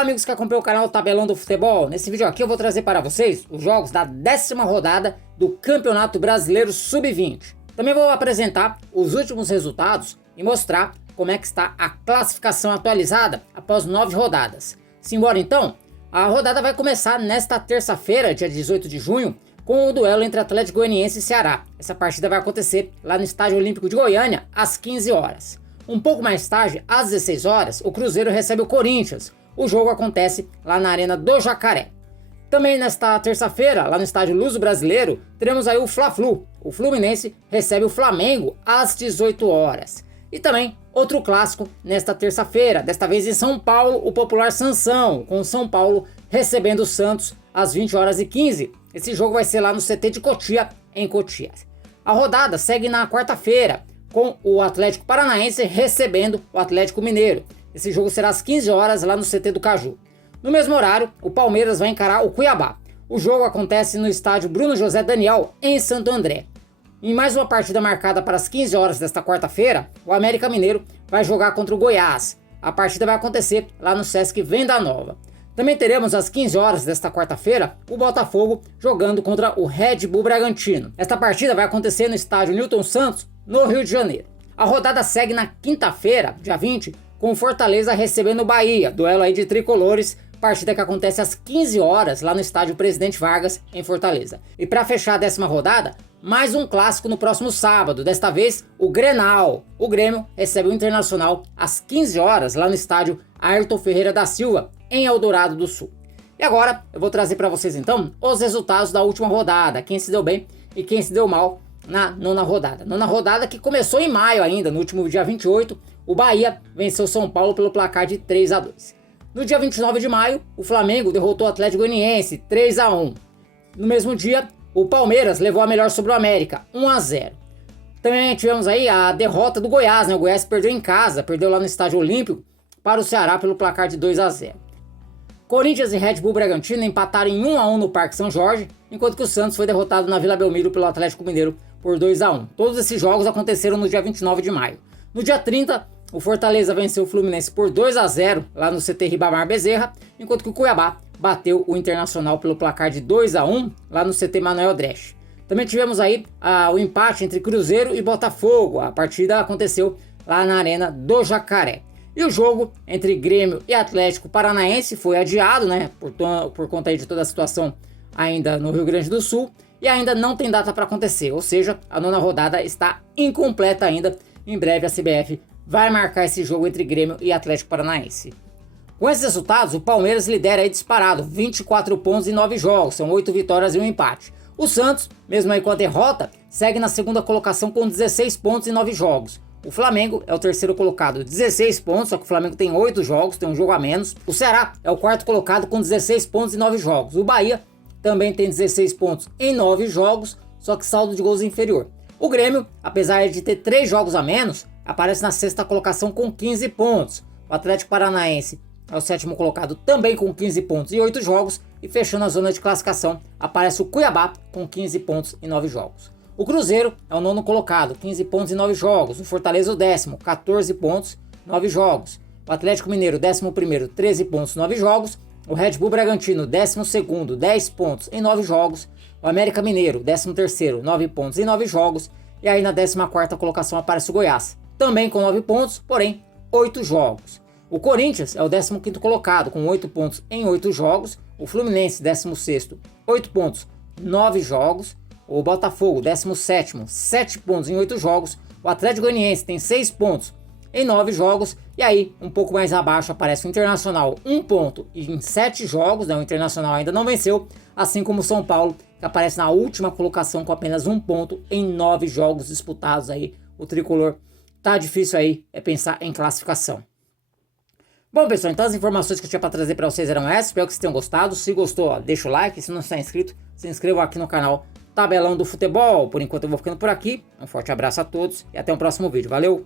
Fala amigos que acompanham o canal Tabelão do Futebol. Nesse vídeo aqui eu vou trazer para vocês os jogos da 10ª rodada do Campeonato Brasileiro Sub-20. Também vou apresentar os últimos resultados e mostrar como é que está a classificação atualizada após 9 rodadas. Simbora então? A rodada vai começar nesta terça-feira, dia 18 de junho, com o duelo entre Atlético Goianiense e Ceará. Essa partida vai acontecer lá no Estádio Olímpico de Goiânia às 15 horas. Um pouco mais tarde, às 16 horas, o Cruzeiro recebe o Corinthians. O jogo acontece lá na Arena do Jacaré. Também nesta terça-feira, lá no estádio Luso Brasileiro, teremos aí o Fla-Flu. O Fluminense recebe o Flamengo às 18 horas. E também outro clássico nesta terça-feira, desta vez em São Paulo, o popular Sansão, com o São Paulo recebendo o Santos às 20 horas e 15. Esse jogo vai ser lá no CT de Cotia, em Cotia. A rodada segue na quarta-feira, com o Atlético Paranaense recebendo o Atlético Mineiro. Esse jogo será às 15 horas lá no CT do Caju. No mesmo horário, o Palmeiras vai encarar o Cuiabá. O jogo acontece no estádio Bruno José Daniel, em Santo André. Em mais uma partida marcada para as 15 horas desta quarta-feira, o América Mineiro vai jogar contra o Goiás. A partida vai acontecer lá no Sesc Venda Nova. Também teremos às 15 horas desta quarta-feira o Botafogo jogando contra o Red Bull Bragantino. Esta partida vai acontecer no estádio Newton Santos, no Rio de Janeiro. A rodada segue na quinta-feira, dia 20, com o Fortaleza recebendo o Bahia, duelo aí de tricolores, partida que acontece às 15 horas lá no estádio Presidente Vargas, em Fortaleza. E para fechar a 10ª rodada, mais um clássico no próximo sábado, desta vez o Grenal. O Grêmio recebe o Internacional às 15 horas lá no estádio Ayrton Ferreira da Silva, em Eldorado do Sul. E agora eu vou trazer para vocês então os resultados da última rodada, quem se deu bem e quem se deu mal na nona rodada. Nona rodada que começou em maio ainda, no último dia 28, o Bahia venceu São Paulo pelo placar de 3-2. No dia 29 de maio, o Flamengo derrotou o Atlético Goianiense 3-1. No mesmo dia, o Palmeiras levou a melhor sobre o América, 1-0. Também tivemos aí a derrota do Goiás, né? O Goiás perdeu em casa, perdeu lá no Estádio Olímpico para o Ceará pelo placar de 2-0. Corinthians e Red Bull Bragantino empataram em 1-1 no Parque São Jorge, enquanto que o Santos foi derrotado na Vila Belmiro pelo Atlético Mineiro por 2-1. Todos esses jogos aconteceram no dia 29 de maio. No dia 30, o Fortaleza venceu o Fluminense por 2-0 lá no CT Ribamar Bezerra, enquanto que o Cuiabá bateu o Internacional pelo placar de 2-1 lá no CT Manuel Dresch. Também tivemos aí o empate entre Cruzeiro e Botafogo. A partida aconteceu lá na Arena do Jacaré. E o jogo entre Grêmio e Atlético Paranaense foi adiado, né, por conta aí de toda a situação ainda no Rio Grande do Sul, e ainda não tem data para acontecer, ou seja, a nona rodada está incompleta ainda. Em breve a CBF vai marcar esse jogo entre Grêmio e Atlético Paranaense. Com esses resultados, o Palmeiras lidera aí disparado, 24 pontos em 9 jogos, são 8 vitórias e um empate. O Santos, mesmo aí com a derrota, segue na segunda colocação com 16 pontos em 9 jogos. O Flamengo é o terceiro colocado, 16 pontos, só que o Flamengo tem 8 jogos, tem um jogo a menos. O Ceará é o quarto colocado com 16 pontos em 9 jogos. O Bahia também tem 16 pontos em 9 jogos, só que saldo de gols inferior. O Grêmio, apesar de ter 3 jogos a menos, aparece na sexta colocação com 15 pontos. O Atlético Paranaense é o sétimo colocado também com 15 pontos e 8 jogos. E fechando a zona de classificação, aparece o Cuiabá com 15 pontos em 9 jogos. O Cruzeiro é o nono colocado, 15 pontos em 9 jogos. O Fortaleza o décimo, 14 pontos, 9 jogos. O Atlético Mineiro, 11º, 13 pontos, 9 jogos. O Red Bull Bragantino, 12º, 10 pontos em 9 jogos. O América Mineiro, 13º, 9 pontos em 9 jogos. E aí na 14ª colocação aparece o Goiás, também com 9 pontos, porém 8 jogos. O Corinthians é o 15º colocado, com 8 pontos em 8 jogos. O Fluminense, 16º, 8 pontos, 9 jogos. O Botafogo, 17º, 7 pontos em 8 jogos. O Atlético Goianiense tem 6 pontos em 9 jogos. E aí, um pouco mais abaixo, aparece o Internacional, 1 ponto em 7 jogos. Né? O Internacional ainda não venceu, assim como o São Paulo, que aparece na última colocação com apenas 1 ponto em 9 jogos disputados. Aí, o tricolor tá difícil aí pensar em classificação. Bom, pessoal, então as informações que eu tinha para trazer para vocês eram essas. Espero que vocês tenham gostado. Se gostou, ó, deixa o like. Se não está inscrito, se inscreva aqui no canal Tabelão do Futebol. Por enquanto eu vou ficando por aqui. Um forte abraço a todos e até o próximo vídeo. Valeu!